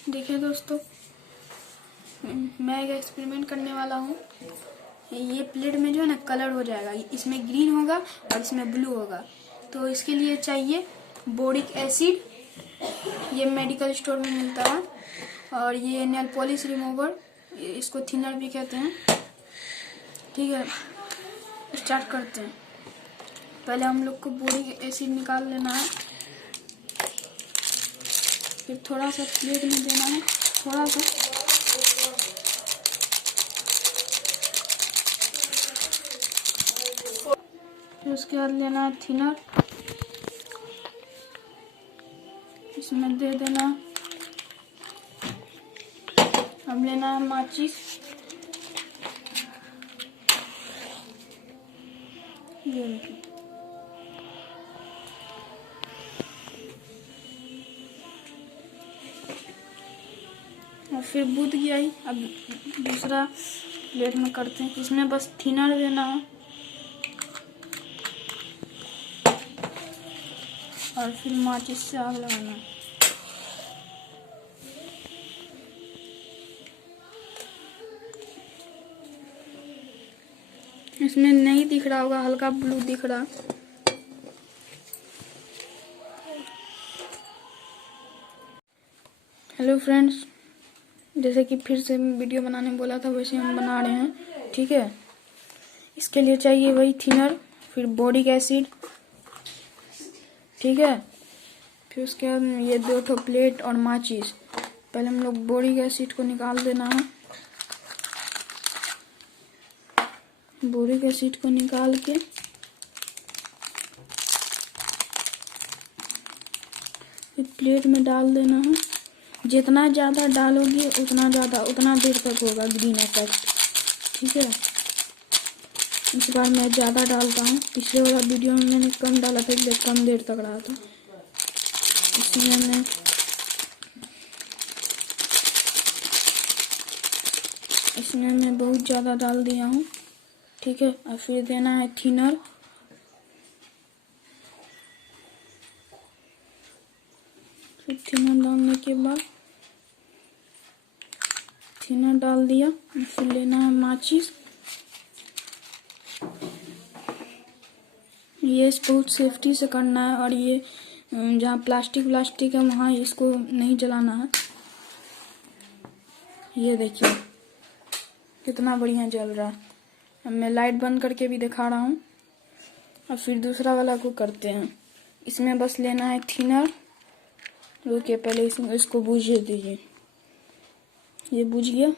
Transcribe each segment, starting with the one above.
देखिए दोस्तों, मैं एक एक्सपेरिमेंट करने वाला हूँ। ये प्लेट में जो है ना कलर हो जाएगा, इसमें ग्रीन होगा और इसमें ब्लू होगा। तो इसके लिए चाहिए बोरिक एसिड, ये मेडिकल स्टोर में मिलता है, और ये नेल पॉलिश रिमूवर, इसको थिनर भी कहते हैं। ठीक है, स्टार्ट करते हैं। पहले हम लोग को बोरिक एसिड निकाल लेना है, फिर थोड़ा सा प्लेट में देना है, थोड़ा सा। फिर उसके बाद लेना है थिनर, इसमें दे देना। अब लेना है माचिस, ये देखिए। और फिर बुझ गया ही। अब दूसरा प्लेट में करते हैं, इसमें बस थिनर देना है और फिर माचिस से आग लगाना है। इसमें नहीं दिख रहा होगा, हल्का ब्लू दिख रहा। हेलो फ्रेंड्स, जैसे कि फिर से वीडियो बनाने बोला था वैसे हम बना रहे हैं। ठीक है, इसके लिए चाहिए वही थिनर, फिर बोरिक एसिड। ठीक है, फिर उसके बाद ये 2 प्लेट और माचिस। पहले हम लोग बोरिक एसिड को निकाल देना है। बोरिक एसिड को निकाल के प्लेट में डाल देना है। जितना ज़्यादा डालोगे उतना देर तक होगा ग्रीन इफेक्ट। ठीक है, इस बार मैं ज़्यादा डालता हूँ। पिछले वाला वीडियो में मैंने कम डाला था, इसलिए कम देर तक रहा था। इसमें मैं बहुत ज़्यादा डाल दिया हूँ। ठीक है, और फिर देना है थिनर। फिर थिनर डालने के बाद थिनर डाल दिया। फिर लेना है माचिस। ये बहुत सेफ्टी से करना है, और ये जहाँ प्लास्टिक है वहाँ इसको नहीं जलाना है। ये देखिए कितना बढ़िया जल रहा है। अब मैं लाइट बंद करके भी दिखा रहा हूँ। और फिर दूसरा वाला को करते हैं। इसमें बस लेना है थिनर। रुकिए, पहले इसको बुझे दीजिए। ये बुझ गया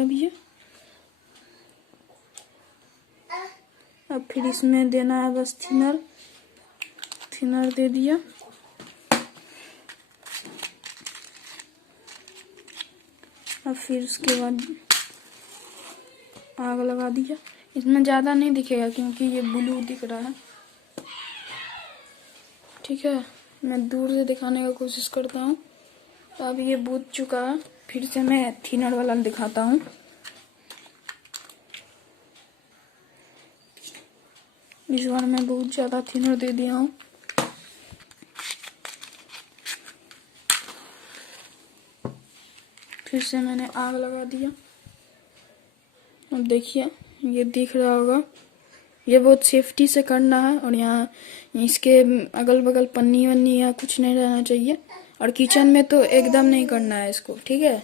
अभी ये। अब फिर इसमें देना है बस थिनर दे दिया। अब फिर उसके बाद आग लगा दिया। इसमें ज़्यादा नहीं दिखेगा क्योंकि ये ब्लू दिख रहा है। ठीक है, मैं दूर से दिखाने का कोशिश करता हूँ। तो अब ये बुझ चुका है। फिर से मैं थिनर वाला दिखाता हूँ। इस बार मैं बहुत ज़्यादा थिनर दे दिया हूँ। फिर से मैंने आग लगा दिया। अब देखिए, ये दिख रहा होगा। ये बहुत सेफ्टी से करना है, और यहाँ इसके अगल बगल पन्नी वन्नी या कुछ नहीं रहना चाहिए। और किचन में तो एकदम नहीं करना है इसको। ठीक है।